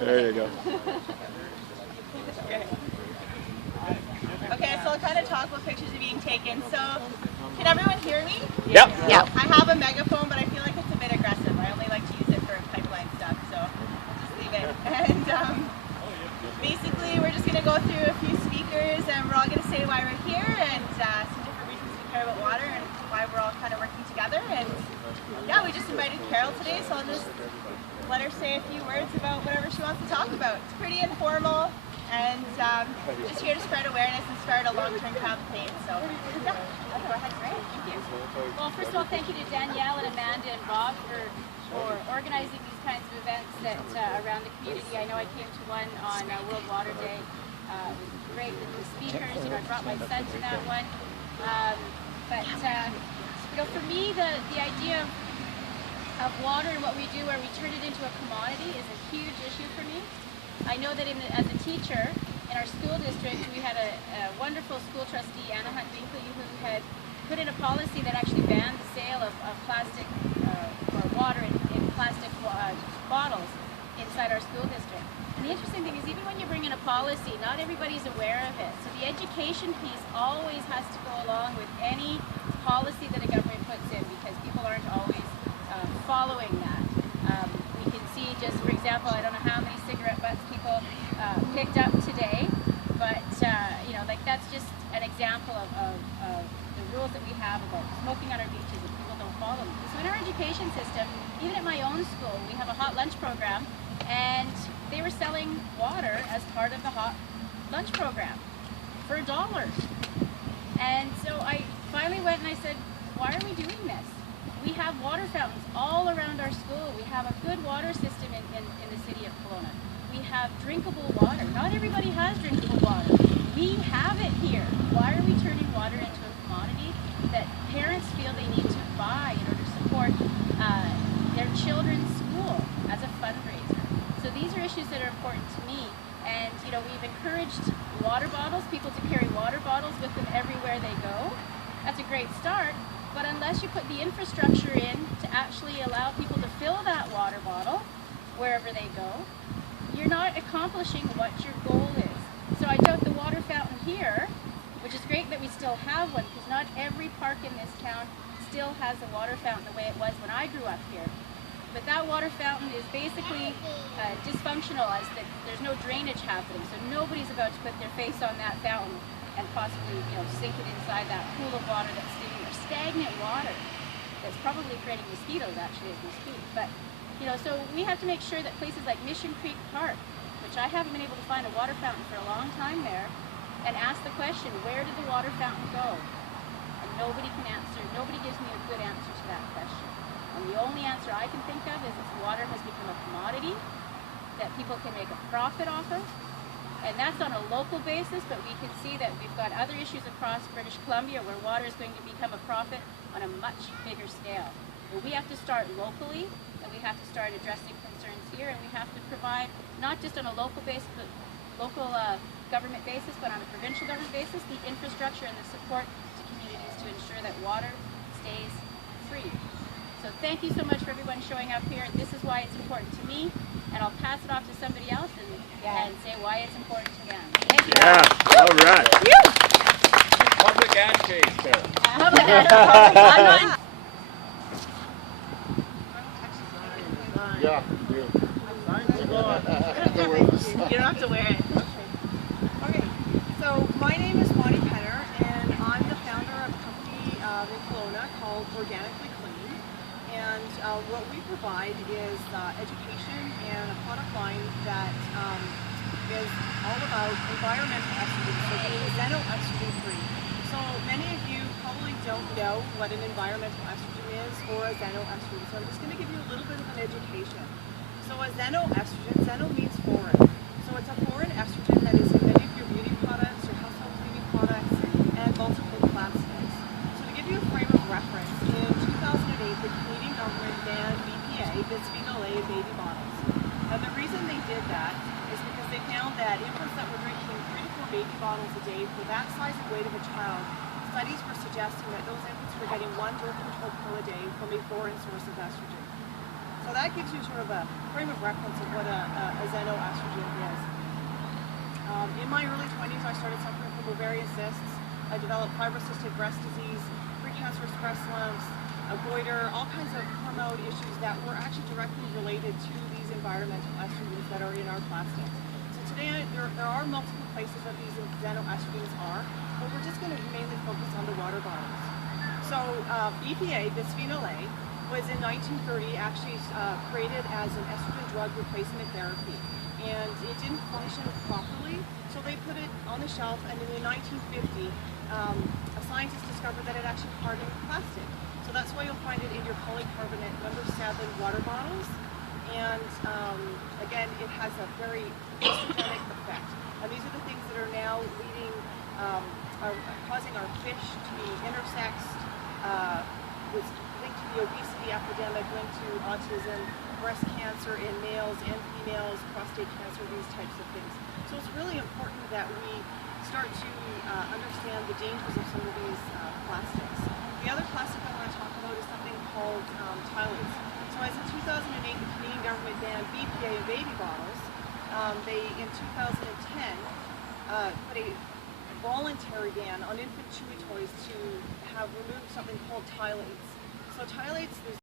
There you go. Okay, so I'll kind of talk while pictures are being taken. So, can everyone hear me? Yep. Yeah. I have a megaphone, but I feel like it's a bit aggressive. I only like to use it for pipeline stuff, so I'll just leave it. And basically, we're just going to go through a few speakers, and we're all going to say why we're here, and some different reasons we care about water, and why we're all kind of working together. And yeah, we just invited Carol today, so I'll just let her say a few words about whatever she wants to talk about. It's pretty informal, and just here to spread awareness and start a long-term campaign. So yeah, go ahead, Ray. Thank you. Well, first of all, thank you to Danielle and Amanda and Bob for organizing these kinds of events that around the community. I know I came to one on World Water Day. It was great with the speakers. You know, I brought my son to that one. But you know, for me, the idea of water and what we do, where we turn it into a commodity, is a huge issue for me. I know that as a teacher in our school district, we had a wonderful school trustee, Anna Hunt-Binkley, who had put in a policy that actually banned the sale of plastic or water in plastic bottles inside our school district. And the interesting thing is, even when you bring in a policy, not everybody's aware of it. So the education piece always has to go along with any policy that a government puts in, because people aren't always following that. We can see, just for example, I don't know how many cigarette butts people picked up today, but you know, like, that's just an example of the rules that we have about smoking on our beaches, and people don't follow them. So in our education system, even at my own school, we have a hot lunch program, and they were selling water as part of the hot lunch program for $1. And so I finally went and I said, why are we doing this? We have water fountains all around our school. We have a good water system in the city of Kelowna. We have drinkable water. Not everybody has drinkable water. We have it here. Why are we turning water into a commodity that parents feel they need to buy in order to support their children's school as a fundraiser? So these are issues that are important to me. And you know, we've encouraged water bottles, people to carry water bottles with them everywhere they go. That's a great start. But unless you put the infrastructure in to actually allow people to fill that water bottle wherever they go, you're not accomplishing what your goal is. So I doubt the water fountain here, which is great that we still have one, because not every park in this town still has a water fountain the way it was when I grew up here. But that water fountain is basically dysfunctional, as there's no drainage happening, so nobody's about to put their face on that fountain and possibly, you know, sink it inside that pool of water that's sitting there, stagnant water that's probably creating mosquitoes actually as we speak. But you know, so we have to make sure that places like Mission Creek Park, which I haven't been able to find a water fountain for a long time there, and ask the question, where did the water fountain go? And nobody can answer, nobody gives me a good answer to that question. And the only answer I can think of is that water has become a commodity that people can make a profit off of. And that's on a local basis, but we can see that we've got other issues across British Columbia where water is going to become a profit on a much bigger scale. But we have to start locally, and we have to start addressing concerns here, and we have to provide, not just on a local basis, but local government basis, but on a provincial government basis, the infrastructure and the support to communities to ensure that water stays free. So thank you so much for everyone showing up here. This is why it's important to me, and I'll pass it off to somebody else and say why it's important to them. Thank you. Yeah, all right. Public ad case there. Public ad. Yeah, you. You don't have to wear it. Okay, so my name is Bonnie Penner, and I'm the founder of a company in Kelowna called Organically Clean. And what we provide is education and a product line that is all about environmental estrogen, so being xenoestrogen free. So many of you probably don't know what an environmental estrogen is or a xenoestrogen, so I'm just going to give you a little bit of an education. So a xenoestrogen, xeno means foreign. So it's a foreign estrogen that is in many of your beauty products, your household cleaning products, and multiple plastics. So to give you a frame of reference, in 2008, the Canadian government banned BPA, bisphenol A, in baby bottles. And the reason they did that is because they found that infants that were drinking 3 to 4 baby bottles a day for that size and weight of a child, studies were suggesting that those infants were getting 1 birth control pill a day from a foreign source of estrogen. So that gives you sort of a frame of reference of what a xenoestrogen is. In my early 20s, I started suffering from ovarian cysts. I developed fibrocystic breast disease, precancerous breast lumps, a goiter, all kinds of hormone issues that were actually directly related to these environmental estrogens that are in our plastics. So today, there are multiple places that these xenoestrogens are, but we're just going to mainly focus on the water bottles. So EPA, bisphenol A, was in 1930 actually created as an estrogen drug replacement therapy. And it didn't function properly, so they put it on the shelf, and in 1950, a scientist discovered that it actually hardened plastic. So that's why you'll find it in your polycarbonate number 7 water bottles. And again, it has a very estrogenic effect. And these are the things that are now leading, are causing our fish to be intersexed, was linked to the obesity epidemic, linked to autism, breast cancer in males and females, prostate cancer, these types of things. So it's really important that we start to understand the dangers of some of these plastics. The other plastic I want to talk about is something called phthalates. So as in 2008, the Canadian government banned BPA in baby bottles. They, in 2010, put a voluntary ban on infant chewy toys to have removed something called phthalates. So phthalates, there's